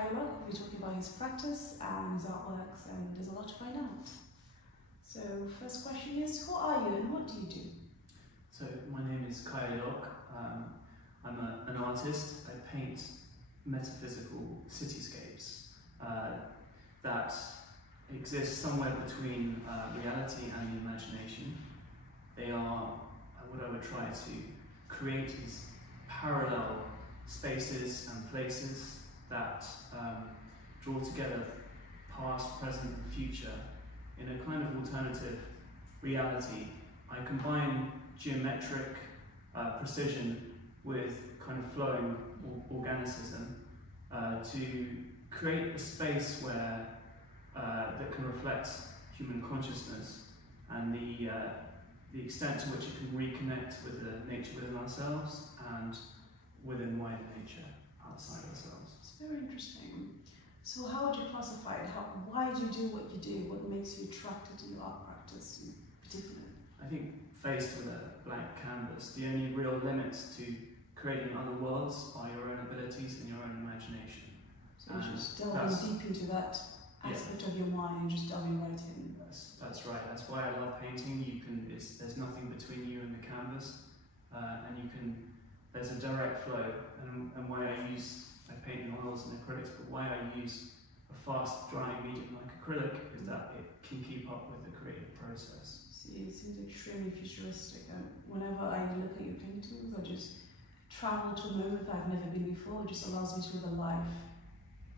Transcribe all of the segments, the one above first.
Caio Locke. We're talking about his practice and his artworks, and there's a lot to find out. So, first question is, who are you and what do you do? So, my name is Caio Locke. I'm an artist. I paint metaphysical cityscapes that exist somewhere between reality and the imagination. They are what I would try to create is parallel spaces and places that draw together past, present and future in a kind of alternative reality. I combine geometric precision with kind of flowing organicism to create a space where that can reflect human consciousness and the extent to which it can reconnect with the nature within ourselves and within wider nature outside ourselves. It's very interesting. So how would you classify it? Why do you do what you do? What makes you attracted to your art practice in particular? I think faced with a blank canvas, the only real limits to creating other worlds are your own abilities and your own imagination. So you're just delving deep into that aspect of your mind and just delving right in. That's right. That's why I love painting. There's nothing between you and the canvas, and there's a direct flow. And why I paint in oils and acrylics, but why I use a fast drying medium like acrylic is that it can keep up with the creative process. See, it seems extremely futuristic. And whenever I look at your paintings, I just travel to a moment that I've never been before. It just allows me to live a life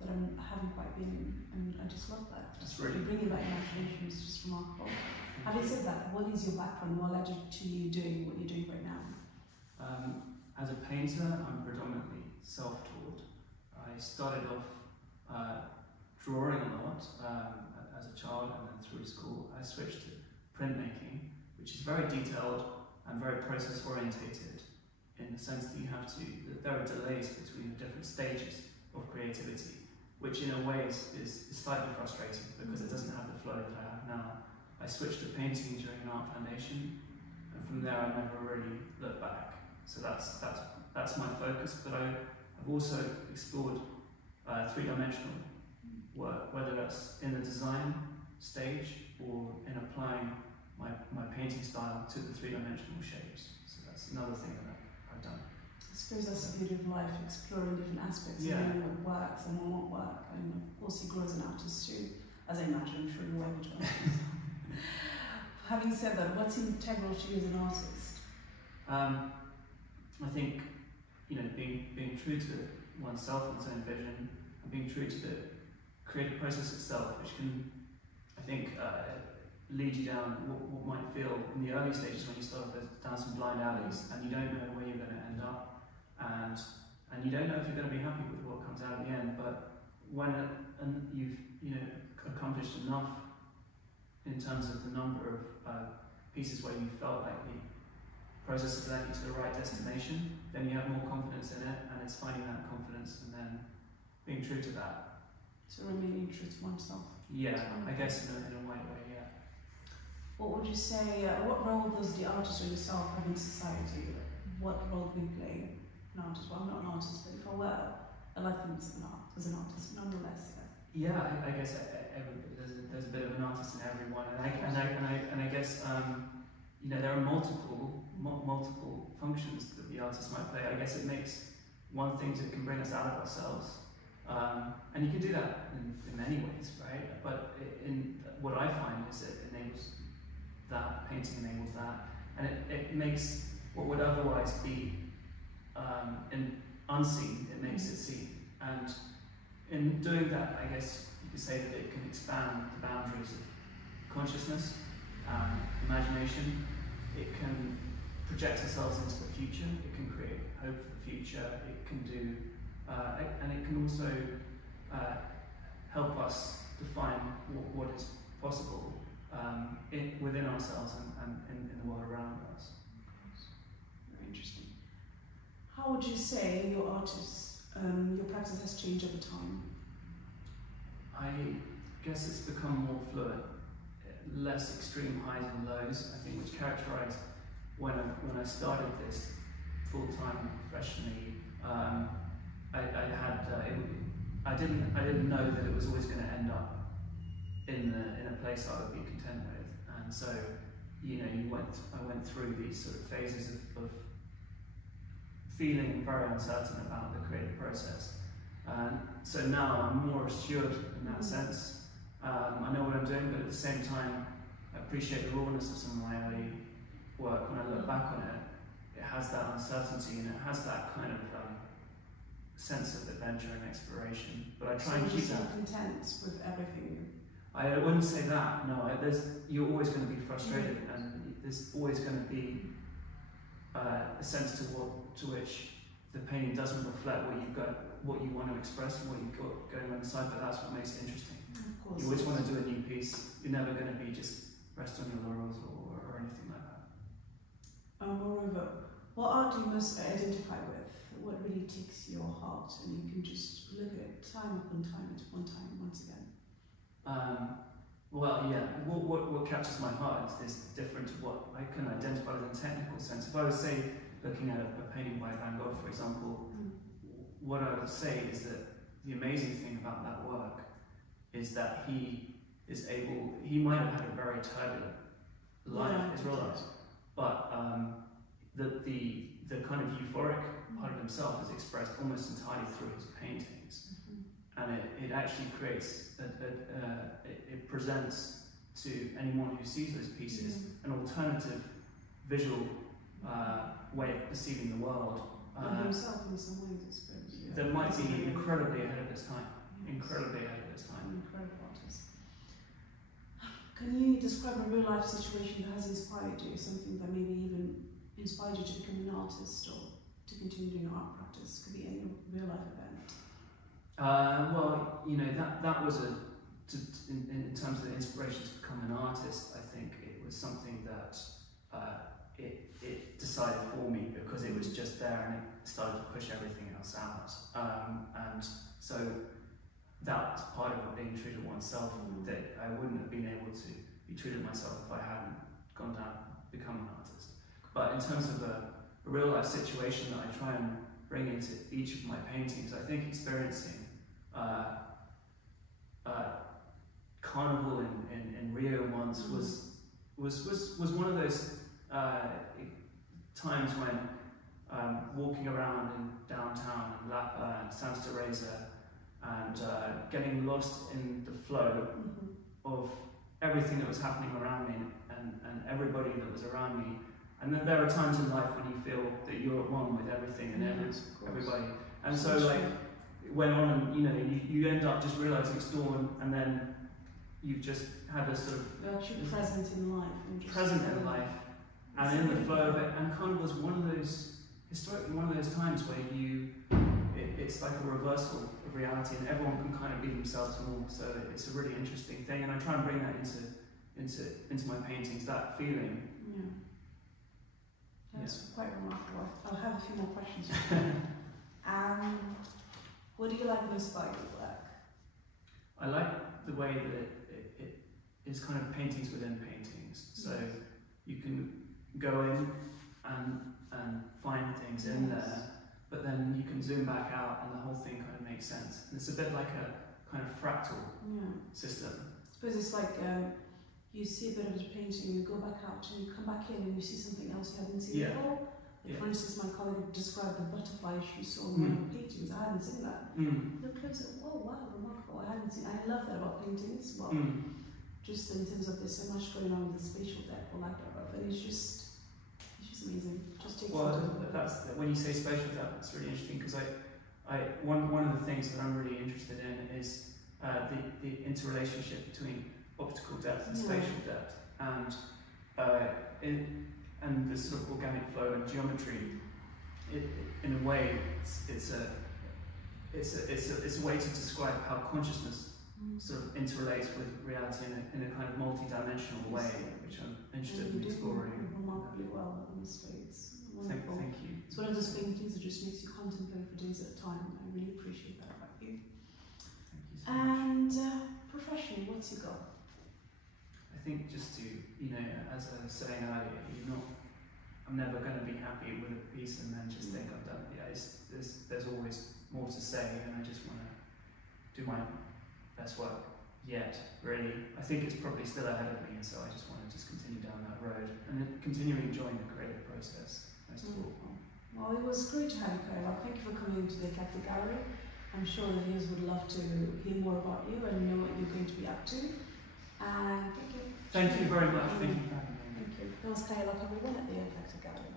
that I haven't quite been in, and I just love that. That's really bringing that imagination is just remarkable. Having said that, what is your background? What led you to doing what you're doing right now? As a painter, I'm predominantly self-taught. I started off drawing a lot as a child, and then through school I switched to printmaking, which is very detailed and very process-orientated in the sense that there are delays between the different stages of creativity, which in a way is slightly frustrating because it doesn't have the flow that I have now. I switched to painting during an art foundation, and from there I never really looked back. So that's my focus, but I've also explored three-dimensional work, whether that's in the design stage or in applying my painting style to the three-dimensional shapes. So that's another thing that I've done. I suppose that's the beauty of life, exploring different aspects, yeah. And knowing what works and what won't work. And of course, you grow as an artist too, as I imagine. I'm sure you're able to. Having said that, what's integral to you as an artist? I think being true to oneself and one's own vision, and being true to the creative process itself, which can, I think, lead you down what might feel in the early stages when you start down some blind alleys and you don't know where you're going to end up, and you don't know if you're going to be happy with what comes out at the end. But when you've accomplished enough in terms of the number of pieces where you felt like the process has led you to the right destination, then you have more confidence in it, and it's finding that confidence and then being true to that. So remaining true to oneself. Yeah, I guess in a wide way, yeah. What would you say, what role does the artist or yourself have in society? What role do we play an artist? Well, I'm not an artist, but if I were, I'd like to think as an artist, nonetheless. Yeah, I guess there's a bit of an artist in everyone, and I guess there are multiple functions that the artist might play. I guess it makes one thing that can bring us out of ourselves, and you can do that in many ways, right? But what I find is it enables that, painting enables that, and it makes what would otherwise be unseen, it makes it seen. And in doing that, I guess you could say that it can expand the boundaries of consciousness, imagination. It can project ourselves into the future. It can create hope for the future. It can do, and it can also help us define what is possible within ourselves and in the world around us. Very interesting. How would you say your practice has changed over time? I guess it's become more fluid, less extreme highs and lows, I think, which characterized when I started this full-time professionally. I had I didn't know that it was always going to end up in a place I would be content with, and so I went through these sort of phases of feeling very uncertain about the creative process. So now I'm more assured in that sense. I know what I'm doing, but at the same time, I appreciate the rawness of some of my early work. When I look back on it, it has that uncertainty and it has that kind of sense of adventure and exploration. But I try and keep that. Content with everything. I wouldn't say that. No, you're always going to be frustrated, and there's always going to be a sense to which the painting doesn't reflect what you want to express and what you've got going on inside. But that's what makes it interesting. Of course. You always want to do a new piece. You're never going to be just rest on your laurels or anything like that. Moreover, what art do you most identify with? What really takes your heart, and you can just look at it time upon time, once again? Well, yeah. What captures my heart is different to what I can identify in a technical sense. If I was, say, looking at a painting by Van Gogh, for example, what I would say is that the amazing thing about that work is that he might have had a very turbulent life as well, but the kind of euphoric part of himself is expressed almost entirely through his paintings, and it actually creates it presents to anyone who sees those pieces an alternative visual way of perceiving the world. Himself in some ways, I suppose. Yeah. That might be incredibly ahead of its time. Incredibly ahead of its time. Incredible artist. Can you describe a real life situation that has inspired you, something that maybe even inspired you to become an artist or to continue doing art practice? Could be any real life event. Well, that was in terms of the inspiration to become an artist, I think it was something that it decided for me, because it was just there and it started to push everything else out. And so that was part of it, being true to oneself, that I wouldn't have been able to be true to myself if I hadn't gone down and become an artist. But in terms of a real life situation that I try and bring into each of my paintings, I think experiencing Carnival in Rio once was one of those times when walking around in downtown in Lapa and Santa Teresa and getting lost in the flow of everything that was happening around me and everybody that was around me. And then there are times in life when you feel that you're at one with everything and everybody. And so it went on, and you end up just realising it's dawn, and then you've just had a sort of... You're actually present in life. And in the flow of it. And Carnival was historically one of those times where it's like a reversal of reality, and everyone can kind of be themselves more. So it's a really interesting thing, and I try and bring that into my paintings, that feeling. Yeah. That's quite remarkable. I'll have a few more questions. What do you like most about your work? I like the way that it is kind of paintings within paintings. So you can go in and find things in there, but then you can zoom back out and the whole thing kind of makes sense. And it's a bit like a kind of fractal system. I suppose it's like you see a bit of the painting, you go back out and you come back in and you see something else you haven't seen before. For instance, my colleague described the butterfly she saw in one of the paintings. I hadn't seen that. Look closer. Oh wow, remarkable. I love that about paintings. Well, just in terms of there's so much going on with the spatial depth or lack thereof, and it's just amazing. Just takes that's when you say spatial depth, it's really interesting, because one of the things that I'm really interested in is the interrelationship between optical depth and spatial depth, and the sort of organic flow and geometry. In a way, it's a way to describe how consciousness sort of interrelates with reality in a kind of multi-dimensional way, which I'm interested in exploring. Remarkably well, honestly. It's wonderful. Thank you. It's one of those paintings that just makes you contemplate for days at a time. I really appreciate that about you. Thank you so much. And professionally, what's your goal? I think just to, as I was saying earlier, I'm never going to be happy with a piece and then just think I've done it. There's always more to say, and I just want to do my best work yet, really. I think it's probably still ahead of me, and so I just want to just continue down that road and then continuing enjoying the creative process most of all. Well, it was great to have you, Caio. Thank you for coming into the Eclectic Gallery. I'm sure the viewers would love to hear more about you and know what you're going to be up to. And thank you. Thank you very much. Thank you for having me. Thank you. That was Caio Locke, everyone, at the Eclectic Gallery.